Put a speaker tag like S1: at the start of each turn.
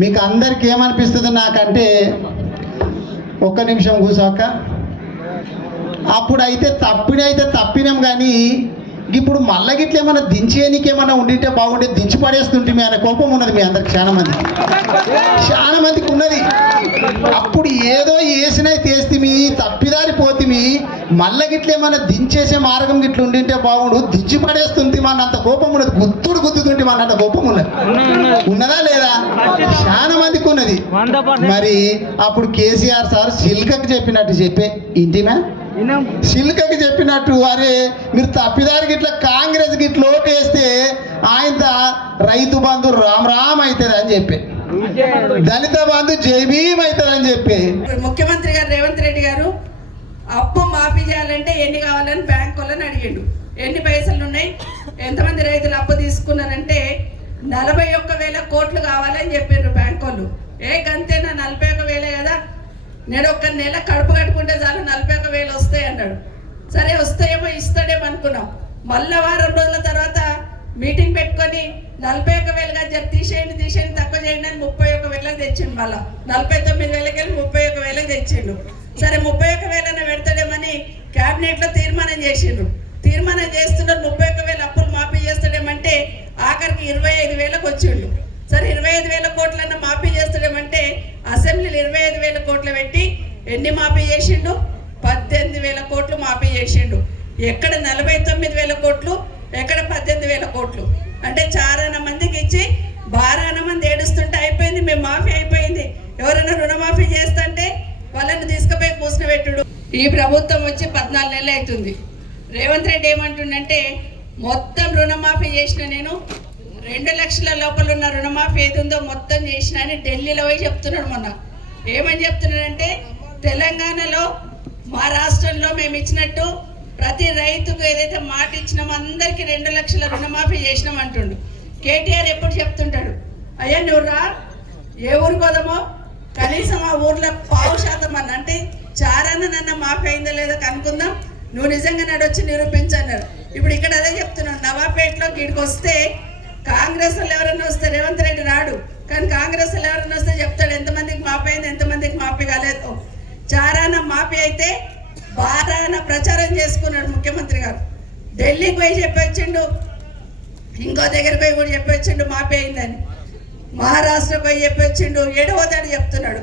S1: మీకు అందరికి ఏమనిపిస్తుంది నాకంటే ఒక్క నిమిషం కూసాక అప్పుడైతే తప్పినైతే తప్పినాం కానీ ఇప్పుడు మళ్ళా గిట్ల ఏమైనా దించేయనికేమైనా ఉండింటే బాగుండే దించి పడేస్తుంటే మీ అనే కోపం ఉన్నది మీ అందరికి చాలా మంది. చాలా మందికి ఉన్నది అప్పుడు ఏదో వేసినా తీస్తిమి తప్పిదారి పోతిమి గిట్ల ఏమైనా దించేసే మార్గం గిట్ల ఉండింటే బాగుండు దించి పడేస్తుంది మనంత కోపం ఉన్నది. గుత్తుడు గుద్దుతుంటే మనంత కోపం ఉన్నది. ఉన్నదా లేదా? చాలా మందికి ఉన్నది. మరి అప్పుడు కేసీఆర్ సార్ సిల్కకి చెప్పినట్టు చెప్పే ఇంటిమే సిల్కకి చెప్పినట్టు అరే మీరు తప్పిదారి గిట్ల కాంగ్రెస్ గిట్ల ఓటేస్తే వేస్తే ఆయన రైతు బంధు రామ్ రామ్ అవుతుంది అని చెప్పే. దళిత బంధు జైభీం అవుతుంది అని చెప్పే.
S2: ముఖ్యమంత్రి గారు రేవంత్ రెడ్డి గారు అప్పు మాఫీ చేయాలంటే ఎన్ని కావాలని బ్యాంక్ వాళ్ళని అడిగిండు. ఎన్ని పైసలు ఉన్నాయి? ఎంతమంది రైతులు అప్పు తీసుకున్నారంటే నలభై ఒక్క వేల కోట్లు కావాలని చెప్పారు బ్యాంక్ వాళ్ళు. ఏ గంతేనా నలభై ఒక్క వేలే కదా? నేను ఒక నెల కడుపు కట్టుకుంటే చాలు నలభై ఒక్క వేలు వస్తాయి అన్నాడు. సరే వస్తాయేమో ఇస్తాడేమో అనుకున్నాం. మళ్ళా వారం రోజుల తర్వాత మీటింగ్ పెట్టుకొని నలభై ఒక్క వేలుగా జర తీసేయండి తీసేయండి తక్కువ చేయండి అని ముప్పై ఒక్క వేలకు తెచ్చిండు మళ్ళీ. నలభై తొమ్మిది వేలకి వెళ్ళి ముప్పై ఒక్క వేలకు తెచ్చిండు. సరే ముప్పై ఒక్క వేలనే పెడతాడేమని క్యాబినెట్లో తీర్మానం చేసిండ్రు. తీర్మానం చేస్తున్నారు ముప్పై ఒక్క వేల అప్పులు మాఫీ చేస్తాడేమంటే ఆఖరికి ఇరవై ఐదు వేలకు వచ్చిండు. సరే ఇరవై ఐదు వేల కోట్లన్న మాఫీ చేస్తాడేమంటే అసెంబ్లీలు ఇరవై ఐదు వేల కోట్లు పెట్టి ఎన్ని మాఫీ చేసిండు? పద్దెనిమిది వేల కోట్లు మాఫీ చేసిండు. ఎక్కడ నలభై తొమ్మిది వేల కోట్లు ఎక్కడ పద్దెనిమిది వేల కోట్లు? అంటే చారాన మందికి ఇచ్చి బారాన మంది ఏడుస్తుంటే అయిపోయింది మేము మాఫీ అయిపోయింది. ఎవరైనా రుణమాఫీ చేస్తుంటే వాళ్ళని తీసుకుపోయి ఈ ప్రభుత్వం వచ్చి పద్నాలుగు నెలలు అవుతుంది. రేవంత్ రెడ్డి ఏమంటుండంటే మొత్తం రుణమాఫీ చేసిన నేను రెండు లక్షల లోపల ఉన్న రుణమాఫీ ఏది ఉందో మొత్తం చేసిన అని ఢిల్లీలో పోయి చెప్తున్నాడు మొన్న. ఏమని చెప్తున్నాడంటే తెలంగాణలో మా రాష్ట్రంలో మేము ఇచ్చినట్టు ప్రతి రైతుకు ఏదైతే మాట ఇచ్చినామో అందరికీ రెండు లక్షల రుణమాఫీ చేసినాం అంటుండు. కేటీఆర్ ఎప్పుడు చెప్తుంటాడు అయ్యా నువ్వు రా ఏ ఊరు పోదామో కనీసం ఆ ఊర్లో పావు శాతం అన్న అంటే చారన్న నన్న మాఫీ అయిందో లేదో కనుక్కుందాం. నువ్వు నిజంగా నడొచ్చి నిరూపించన్నాడు ఇప్పుడు ఇక్కడ అదే చెప్తున్నాడు నవాపేటలో ఇక్కడికి వస్తే కాంగ్రెస్ వాళ్ళు ఎవరన్నా వస్తే రేవంత్ రెడ్డి రాడు. కానీ కాంగ్రెస్ వాళ్ళు ఎవరన్నా వస్తే చెప్తాడు ఎంతమందికి మాఫీ అయింది ఎంతమందికి మాఫీ కాలేదు? చారాన మాఫీ అయితే బారాన ప్రచారం చేసుకున్నాడు ముఖ్యమంత్రి గారు. ఢిల్లీకి పోయి చెప్పొచ్చిండు. ఇంకో దగ్గరికి పోయి కూడా చెప్పొచ్చిండు మాఫీ అయిందని. మహారాష్ట్ర పోయి చెప్పొచ్చిండు. ఏడవదని చెప్తున్నాడు.